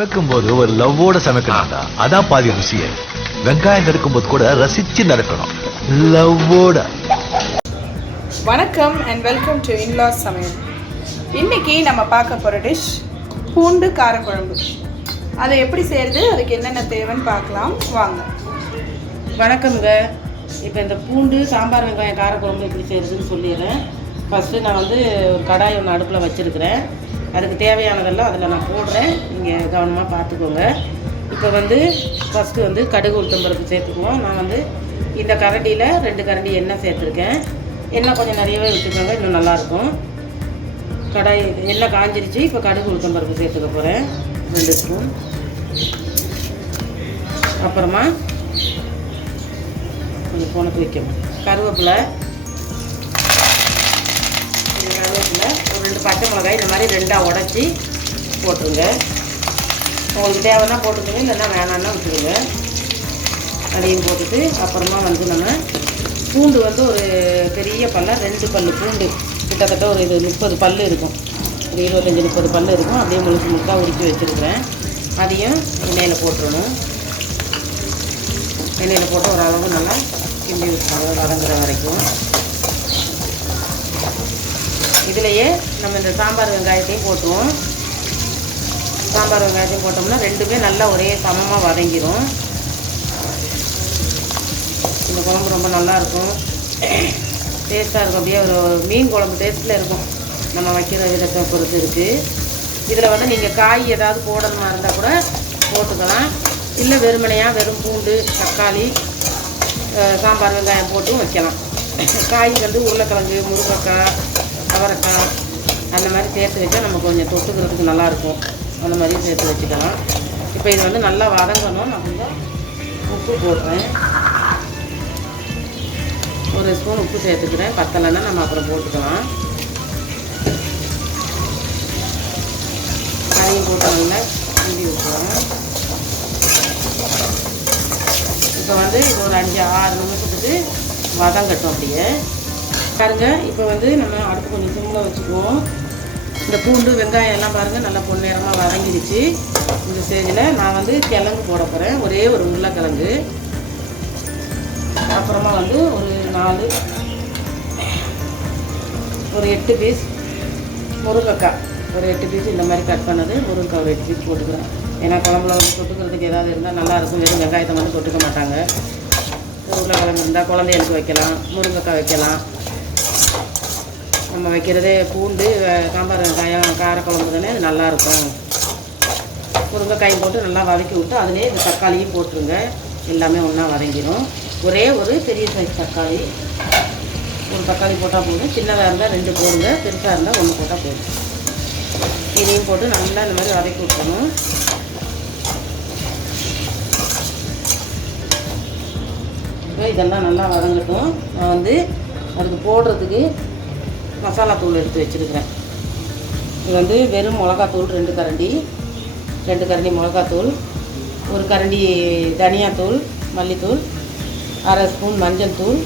சமைக்கும் போது ஒரு லவ்வோட சமைக்கணும்டா. அதான் பாதி ருசியே வெங்காயம் நறுக்கும் போது கூட ரசிச்சு நறுக்கணும். லவ்வோட. வணக்கம் அண்ட் வெல்கம் டு இன்லாஸ் சமையல். இன்னைக்கு நம்ம பார்க்க போகிற டிஷ் பூண்டு காரக்குழம்பு. அதை எப்படி செய்கிறது அதுக்கு என்னென்ன தேவைன்னு பார்க்கலாம். வாங்க. வணக்கம்ங்க இப்போ இந்த பூண்டு சாம்பார் வெங்காயம் காரக்குழம்பு எப்படி செய்கிறதுன்னு சொல்லிடுறேன். ஃபஸ்ட்டு நான் வந்து ஒரு கடாய் ஒன்று அடுப்பில் வச்சுருக்கிறேன். அதுக்கு தேவையானதெல்லாம் அதில் நான் போடுறேன். நீங்கள் கவனமாக பார்த்துக்கோங்க. இப்போ வந்து ஃபஸ்ட்டு வந்து கடுகு உளுத்தம்பருப்பு சேர்த்துக்குவோம். நான் வந்து இந்த கரண்டியில் ரெண்டு கரண்டி எண்ணெய் சேர்த்துருக்கேன். எண்ணெய் கொஞ்சம் நிறையவே விட்டுக்கோங்க இன்னும் நல்லாயிருக்கும். கடாய் எண்ணெய் காஞ்சிருச்சு இப்போ கடுகு உளுத்தம்பருப்பு சேர்த்துக்க போகிறேன் ரெண்டு ஸ்பூன். அப்புறமா கொஞ்சம் போனது வைக்கணும் கருவேப்பிலை ரெண்டு பச்சை மிளகாய் இந்த மாதிரி ரெண்டாக உடச்சி போட்டுருங்க. உங்களுக்கு தேவைன்னா போட்டுக்கோங்க இல்லைன்னா வேணான்னா விட்டுருங்க. அதையும் போட்டுட்டு அப்புறமா வந்து நம்ம பூண்டு வந்து ஒரு பெரிய பல்ல ரெண்டு பல் பூண்டு. கிட்டத்தட்ட ஒரு இது முப்பது பல் இருக்கும். ஒரு இருபத்தஞ்சி முப்பது பல் இருக்கும். அப்படியே முழுக்க முழுக்காக உருக்கி வச்சுருக்கிறேன். அதையும் எண்ணெயில் போட்டுடணும் எண்ணெயில் போட்டு ஒரு அளவு நல்லா கிண்டி விட்டுருங்க வதங்குற வரைக்கும். இதுலேயே நம்ம இந்த சாம்பார் வெங்காயத்தையும் போட்டுவோம் சாம்பார் வெங்காயத்தையும் போட்டோம்னா ரெண்டுமே நல்லா ஒரே சமமாக வதங்கிடும் இந்த குழம்பு ரொம்ப நல்லா இருக்கும். டேஸ்ட்டாக இருக்கும். அப்படியே ஒரு மீன் குழம்பு டேஸ்ட்டில் இருக்கும். நம்ம வைக்கிற விதத்தை பொறுத்து இருக்குது இதில் வந்து நீங்கள் காய் ஏதாவது போடணுமா இருந்தால் கூட போட்டுக்கலாம். இல்லை வெறுமனையாக வெறும் பூண்டு தக்காளி சாம்பார் வெங்காயம் போட்டும் வைக்கலாம். காய் வந்து உருளைக்கிழங்கு முருங்கைக்காய் அவரைக்காய் அந்த மாதிரி சேர்த்து வச்சா நம்ம கொஞ்சம் தொட்டுக்கிறதுக்கு நல்லாயிருக்கும். அந்த மாதிரி சேர்த்து வச்சுக்கலாம். இப்போ இது வந்து நல்லா வதங்கணும். நான் கொஞ்சம் உப்பு போடுறேன். ஒரு ஸ்பூன் உப்பு சேர்த்துக்கிறேன். பத்தலைன்னா நம்ம அப்புறம் போட்டுக்கலாம். அதையும் போட்டு நல்லா கிண்டி இப்போ வந்து இது ஒரு அஞ்சு ஆறு நிமிஷத்துக்கு வதங்கட்டும் அப்படியே. பாருங்க. இப்போ வந்து நம்ம அடுப்பு கொஞ்சம் சிம்மில் வச்சுக்குவோம். இந்த பூண்டு வெங்காயம் எல்லாம் பாருங்கள் நல்லா பொன்னிறமாக வதங்கிடுச்சு. இந்த ஸ்டேஜில் நான் வந்து கிழங்கு போட போகிறேன் ஒரே ஒரு உருளைக்கிழங்கு. அப்புறமா வந்து ஒரு நாலு ஒரு எட்டு பீஸ் முருங்கைக்காய். ஒரு எட்டு பீஸ் இந்த மாதிரி கட் பண்ணது முருங்கைக்காய் ஒரு எட்டு பீஸ் போட்டுக்கிறேன். ஏன்னா குழம்புல வந்து தொட்டுக்கிறதுக்கு ஏதாவது இருந்தால் நல்லாயிருக்கும் வெறும் வெங்காயத்தை மட்டும் தொட்டுக்க மாட்டாங்க. உருளைக்கிழங்கு இருந்தால் குழந்தைகளுக்கு வைக்கலாம் முருங்கைக்காய் வைக்கலாம். நம்ம வைக்கிறதே பூண்டு சாம்பார் வெங்காயம் காரக்குழம்பு தானே அது நல்லாயிருக்கும். முருங்கைக்காயும் போட்டு நல்லா வதக்கி விட்டு அதிலே இந்த தக்காளியும் போட்டுருங்க. எல்லாமே ஒன்றா வதங்கிடும் ஒரே ஒரு பெரிய சைஸ் தக்காளி. ஒரு தக்காளி போட்டால் போதும். சின்னதாக இருந்தால் ரெண்டு போடுங்க. பெருசாக இருந்தால் ஒன்று போட்டால் போதும். இதையும் போட்டு நல்லா இந்த மாதிரி வதக்கி விட்டுறணும். இப்போ இதெல்லாம் நல்லா வதங்கட்டும். நான் வந்து அதுக்கு போடுறதுக்கு மசாலா தூள் எடுத்து வச்சுருக்கிறேன். இது வந்து வெறும் மிளகாத்தூள் ரெண்டு கரண்டி ரெண்டு கரண்டி மிளகாத்தூள் ஒரு கரண்டி தனியாத்தூள் மல்லித்தூள் அரை ஸ்பூன் மஞ்சள் தூள்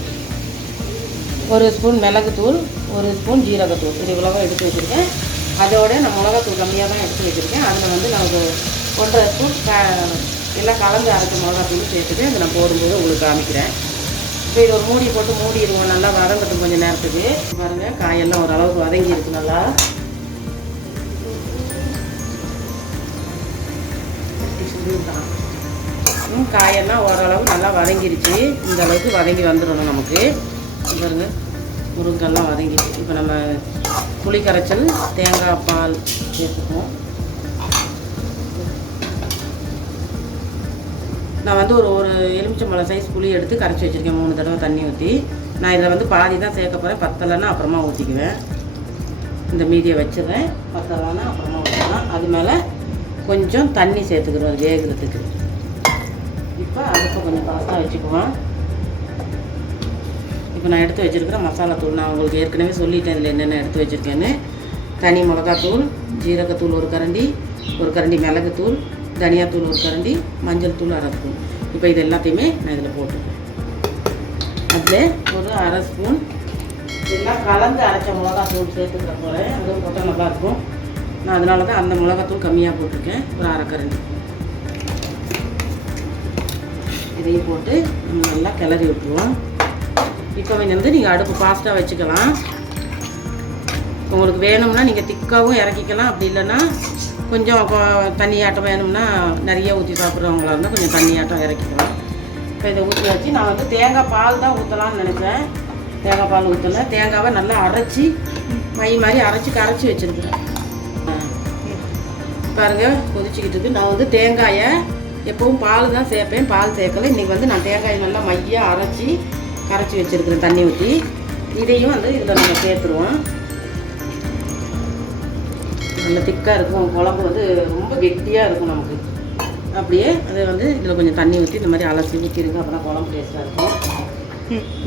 ஒரு ஸ்பூன் மிளகுத்தூள் ஒரு ஸ்பூன் ஜீரகத்தூள். இது இவ்வளோ எடுத்து வச்சுருக்கேன். அதோட நான் மிளகாத்தூள் கம்மியாக தான் எடுத்து வச்சுருக்கேன். அதில் வந்து நான் ஒரு ஒன்றரை ஸ்பூன் க எல்லாம் கலந்து அரைச்ச மிளகாத்தூள் சேர்த்துட்டு அதை நான் போடும்போது உங்களுக்கு காமிக்கிறேன். இப்போ இது ஒரு மூடி போட்டு மூடிடுவோம். நல்லா வதங்கட்டும் கொஞ்சம் நேரத்துக்கு. பாருங்கள் காயெல்லாம் ஓரளவுக்கு வதங்கி இருக்கு நல்லா. ம், காயெல்லாம் ஓரளவு நல்லா வதங்கிருச்சு. இந்த அளவுக்கு வதங்கி வந்துடணும் நமக்கு. இங்க பாருங்க முருங்கெல்லாம் வதங்கிடுச்சு இப்போ நம்ம புளி கரைச்சல் தேங்காய் பால் சேர்த்துக்குவோம் நான் வந்து ஒரு ஒரு எலுமிச்சம்பழம் சைஸ் புளி எடுத்து கரைச்சி வச்சுருக்கேன். மூணு தடவை தண்ணி ஊற்றி நான் இதில் வந்து பாதி தான் சேர்க்க போகிறேன் பத்தலைன்னா அப்புறமா ஊற்றிக்குவேன் இந்த மீதியை வச்சிடுறேன். பத்தலைன்னா அப்புறமா ஊற்றலாம் அது மேலே கொஞ்சம் தண்ணி சேர்த்துக்கிறோம் வேகிறதுக்கு. இப்போ அடுப்பை கொஞ்சம் பாஸ்தாக வச்சுக்குவோம். இப்போ நான் எடுத்து வச்சுருக்கிற மசாலா தூள் நான் உங்களுக்கு ஏற்கனவே சொல்லிட்டேன் இதில் என்னென்ன எடுத்து வச்சுருக்கேன்னு. தனி மிளகாத்தூள் ஜீரகத்தூள் ஒரு கரண்டி ஒரு கரண்டி மிளகுத்தூள் தனியாத்தூள் ஒரு கரண்டி மஞ்சள் தூள் அரை ஸ்பூன். இப்போ இது எல்லாத்தையுமே நான் இதில் போட்டுருக்கேன் அதில் ஒரு அரை ஸ்பூன் எல்லாம் கலந்து அரைச்ச மிளகாத்தூள் சேர்த்துக்கிற போகிறேன் அதுவும் போட்டால் நல்லாயிருக்கும் நான் அதனால தான் அந்த மிளகாத்தூள் கம்மியாக போட்டிருக்கேன். ஒரு அரை கரண்டி. இதையும் போட்டு நம்ம நல்லா கிளறி விட்டுருவோம். இப்போ வந்து நீங்கள் அடுப்பு ஃபாஸ்ட்டாக வச்சுக்கலாம். உங்களுக்கு வேணும்னா நீங்கள் திக்காகவும் இறக்கிக்கலாம். அப்படி இல்லைன்னா கொஞ்சம் தண்ணியாட்டம் வேணும்னா நிறைய ஊற்றி சாப்பிட்றவங்களா இருந்தால் கொஞ்சம் தண்ணியாட்டம் இறக்கிக்கலாம். இப்போ இதை ஊற்றி வச்சு நான் வந்து தேங்காய் பால் தான் ஊற்றலாம்னு நினைப்பேன் தேங்காய் பால் ஊற்றல தேங்காவை நல்லா அரைச்சி மை மாதிரி அரைச்சி கரைச்சி வச்சுருக்குறேன். பாருங்கள் கொதிச்சிக்கிட்டு இருக்கு. நான் வந்து தேங்காயை எப்பவும் பால் தான் சேர்ப்பேன். பால் சேர்க்கல. இன்றைக்கி வந்து நான் தேங்காயை நல்லா மையாக அரைச்சி கரைச்சி வச்சுருக்கிறேன் தண்ணி ஊற்றி இதையும் வந்து இதில் நம்ம சேர்த்துருவோம். நல்ல திக்காக இருக்கும். குழம்பு வந்து ரொம்ப கெட்டியாக இருக்கும் நமக்கு. அப்படியே அதை வந்து இதில் கொஞ்சம் தண்ணி ஊற்றி இந்த மாதிரி அலசி ஊற்றிருங்க அப்போ தான் குழம்பு டேஸ்ட்டாக இருக்கும்.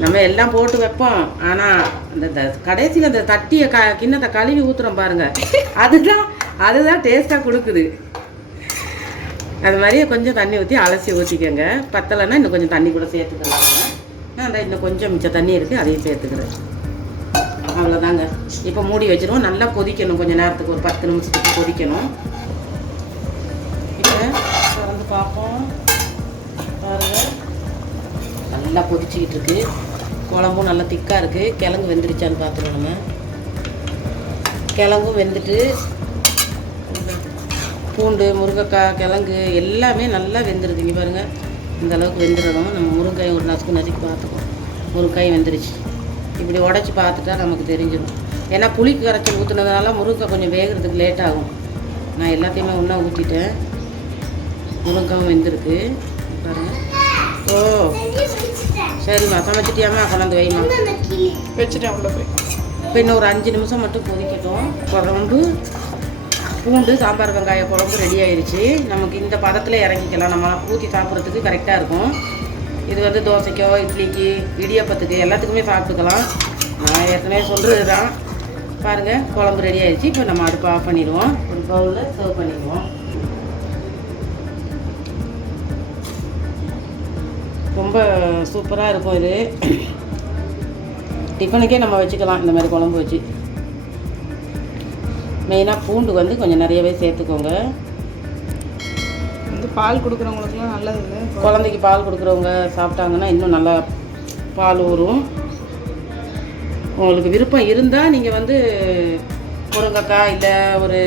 நம்ம எல்லாம் போட்டு வைப்போம். ஆனால் அந்த கடைசியில் அந்த தட்டியை க கிண்ணத்தை கழுவி ஊற்றுறோம் பாருங்கள் அதுதான் அதுதான் டேஸ்ட்டாக கொடுக்குது. அது மாதிரியே கொஞ்சம் தண்ணி ஊற்றி அலசி ஊற்றிக்கோங்க பத்தலைன்னா இன்னும் கொஞ்சம் தண்ணி கூட சேர்த்துக்கலாம். நான் அந்த இன்னும் கொஞ்சம் மிச்ச தண்ணி இருக்குது அதையும் சேர்த்துக்கிறேன். அவ்வளோதாங்க இப்போ மூடி வச்சிருவோம். நல்லா கொதிக்கணும். கொஞ்சம் நேரத்துக்கு ஒரு பத்து நிமிஷத்துக்கு கொதிக்கணும். இப்போ திறந்து பார்ப்போம். பாருங்க. நல்லா கொதிச்சிக்கிட்டு இருக்கு. குழம்பும் நல்லா திக்காக இருக்குது கிழங்கு வெந்துருச்சான்னு பார்த்துருவோம் நம்ம. கிழங்கும் வெந்துட்டு பூண்டு முருங்கைக்காய் கிழங்கு எல்லாமே நல்லா வெந்துருதுங்க. பாருங்கள் இந்த அளவுக்கு வெந்துடணும் நம்ம முருங்காய் ஒரு நசுக்கு நசுக்கு பார்த்துக்கோ முருங்காய் வெந்துருச்சு. இப்படி உடச்சி பார்த்துட்டா நமக்கு தெரிஞ்சிடும். ஏன்னா புளி கரைச்சி ஊற்றுனதுனால முருங்காய் கொஞ்சம் வேகிறதுக்கு லேட் ஆகும். நான் எல்லாத்தையுமே ஒன்றா ஊற்றிட்டேன் முருங்காயும் வெந்திருக்கு. பாருங்க. ஓ சரிம்மா. சமைச்சிட்டியாம்மா கொண்டாந்து வைம்மா. வச்சுட்டேன் உள்ள போய். இப்போ இன்னும் ஒரு அஞ்சு நிமிஷம் மட்டும் கொதிக்கட்டும். குழம்பு பூண்டு சாம்பார் வெங்காய குழம்பு ரெடி ஆயிருச்சு. நமக்கு இந்த பதத்தில் இறங்கிக்கலாம். நம்ம ஊற்றி சாப்பிட்றதுக்கு கரெக்டாக இருக்கும். இது வந்து தோசைக்கோ இட்லிக்கு இடியப்பத்துக்கு எல்லாத்துக்குமே சாப்பிட்டுக்கலாம். நான் ஏற்கனவே சொல்கிறது தான் பாருங்கள் குழம்பு ரெடி ஆகிடுச்சு இப்போ நம்ம அடுப்பு ஆஃப் பண்ணிடுவோம். ஒரு பவுலில் சர்வ் பண்ணிடுவோம். ரொம்ப சூப்பராக இருக்கும் இது. டிஃபனுக்கே நம்ம வச்சுக்கலாம் இந்த மாதிரி குழம்பு வச்சு. மெயினாக பூண்டு வந்து கொஞ்சம் நிறையவே சேர்த்துக்கோங்க. வந்து பால் கொடுக்குறவங்களுக்குலாம் நல்லது இல்லை குழந்தைக்கு பால் கொடுக்குறவங்க சாப்பிட்டாங்கன்னா இன்னும் நல்லா பால் ஊறும். உங்களுக்கு விருப்பம் இருந்தால் நீங்கள் வந்து முருங்கைக்காய் இல்லை ஒரு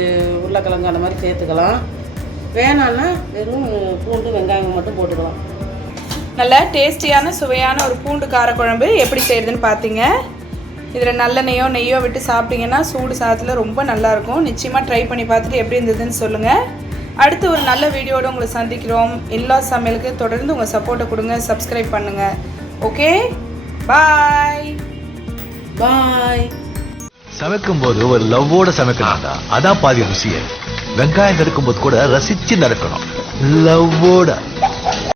உருளைக்கிழங்கு அந்த மாதிரி சேர்த்துக்கலாம். வேணான்னா வெறும் பூண்டு வெங்காயம் மட்டும் போட்டுக்கலாம். நல்ல டேஸ்டியான சுவையான ஒரு பூண்டு காரக்குழம்பு எப்படி செய்யறதுன்னு பார்த்தீங்க இதில் நல்லெண்ணெயோ நெய்யோ விட்டு சாப்பிட்டீங்கன்னா சூடு சாதத்தில் ரொம்ப நல்லாயிருக்கும் நிச்சயமாக ட்ரை பண்ணி பார்த்துட்டு எப்படி இருந்ததுன்னு சொல்லுங்கள் அடுத்து ஒரு நல்ல வீடியோட உங்களை சந்திக்கிறோம். எல்லா சமையலுக்கு தொடர்ந்து உங்கள் சப்போர்ட்டை கொடுங்க சப்ஸ்கிரைப் பண்ணுங்கள் ஓகே பாய் பாய் சமைக்கும் போது ஒரு லவ்வோட சமைக்கணும்டா. அதான் பாதி ருசியே. வெங்காயம் நறுக்கும் போது கூட ரசிச்சு நறுக்கணும். லவ்வோட.